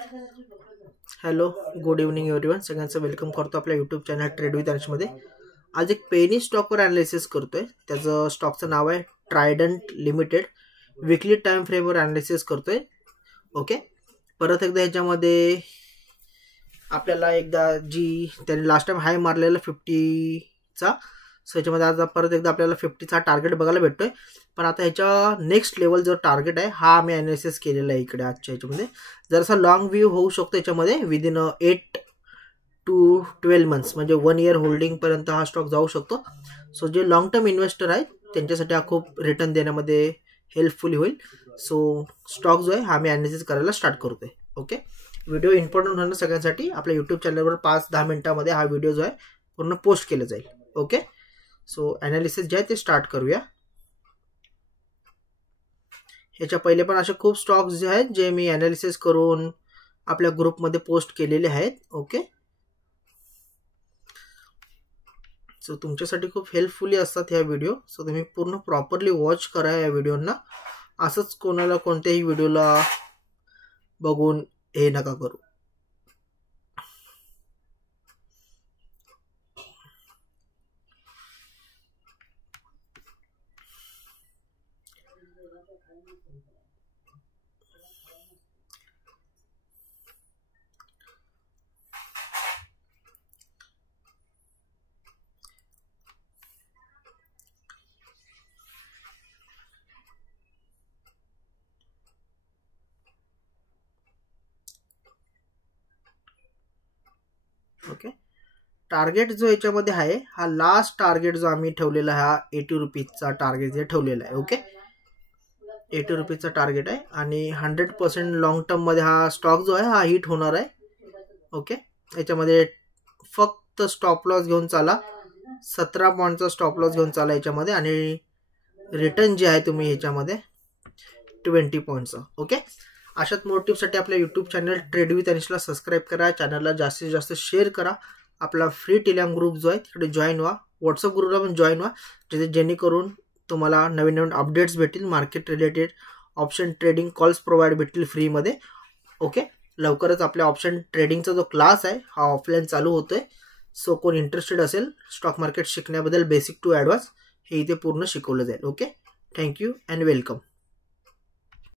Hello good evening everyone, सगळ्यांचं welcome करतो आपल्या यूट्यूब चॅनल ट्रेड विथ अंशमध्ये। आज एक पेनी स्टॉकवर ॲनालिसिस करतोय। त्याचं स्टॉकचं नाव आहे ट्रायडंट लिमिटेड। वीकली टाइम फ्रेमवर ॲनालिसिस करतोय। ओके, परत एकदा ह्याच्यामध्ये आपल्याला एकदा जी त्याने लास्ट टाइम हाय मारलेला 50चा, सो ह्याच्यामध्ये आज परत एकदा आपल्याला 50चा टार्गेट बघायला भेटतोय। पण आता ह्याच्या नेक्स्ट लेवल जो टार्गेट आहे हा आम्ही ॲनालिसिस केलेला आहे इकडे आजच्या ह्याच्यामध्ये। जरासा लॉंग व्ह्यू होऊ शकतो याच्यामध्ये, विदिन 8 to 12 मंथ्स म्हणजे 1 year होल्डिंग पर्यंत हा स्टॉक जाऊ शकतो। सो जे लॉंग टर्म इन्व्हेस्टर आहेत त्यांच्यासाठी हा खूप रिटर्न देण्यामध्ये हेल्पफुल होईल। सो स्टॉक जो आहे हा आम्ही ॲनालिसिस करायला स्टार्ट करतोय। ओके, व्हिडिओ इम्पॉर्टंट होणार सगळ्यांसाठी। आपल्या यूट्यूब चॅनलवर 5-10 मिनिटांमध्ये हा व्हिडिओ जो आहे पूर्ण पोस्ट केला जाईल। ओके, सो ॲनालिसिस जे आहे ते स्टार्ट करूया। ह्याच्या पहिले पण असे खूप स्टॉक्स जे आहेत जे मी ॲनालिसिस करून आपल्या ग्रुपमध्ये पोस्ट केलेले आहेत। ओके, सो तुमच्यासाठी खूप हेल्पफुली असतात ह्या व्हिडिओ। सो तुम्ही पूर्ण प्रॉपरली वॉच करा या व्हिडिओना। असंच कोणाला कोणत्याही व्हिडिओला बघून हे नका करू। ओके, टार्गेट जो याच्यामध्ये आहे हा लास्ट टार्गेट जो आम्ही ठेवलेला हा 80 रुपीजचा टार्गेट जे ठेवलेला आहे। ओके, 80 रुपीजचा टार्गेट आहे आणि 100% लॉंग टर्म मध्ये हा स्टॉक जो आहे हा हिट होणार आहे। ओके, याच्यामध्ये फक्त स्टॉप लॉस घेऊन चाला, 17 पॉईंटचा स्टॉप लॉस घेऊन चाला याच्यामध्ये, आणि रिटर्न जे आहे तुम्ही ह्याच्यामध्ये 20 पॉईंटचा। ओके, अशाच मोटिव्हसाठी आपल्या यूट्यूब चॅनल ट्रेड विथ अनिशला सबस्क्राईब करा, चॅनलला जास्तीत जास्त शेअर करा, आपला फ्री टेलिग्राम ग्रुप जो आहे तिकडे जॉईन व्हा, व्हॉट्सअप ग्रुपला पण जॉईन व्हा, जेणेकरून तुम्हाला नवीन नवीन अपडेट्स भेटतील, market related option trading calls provide भेटतील फ्रीमध्ये। ओके, लवकरच आपल्या ऑप्शन ट्रेडिंगचा जो क्लास आहे हा ऑफलाईन चालू होतोय। सो कोण इंटरेस्टेड असेल स्टॉक मार्केट शिकण्याबद्दल बेसिक टू ॲडव्हान्स हे इथे पूर्ण शिकवलं जाईल। Okay, thank you and welcome.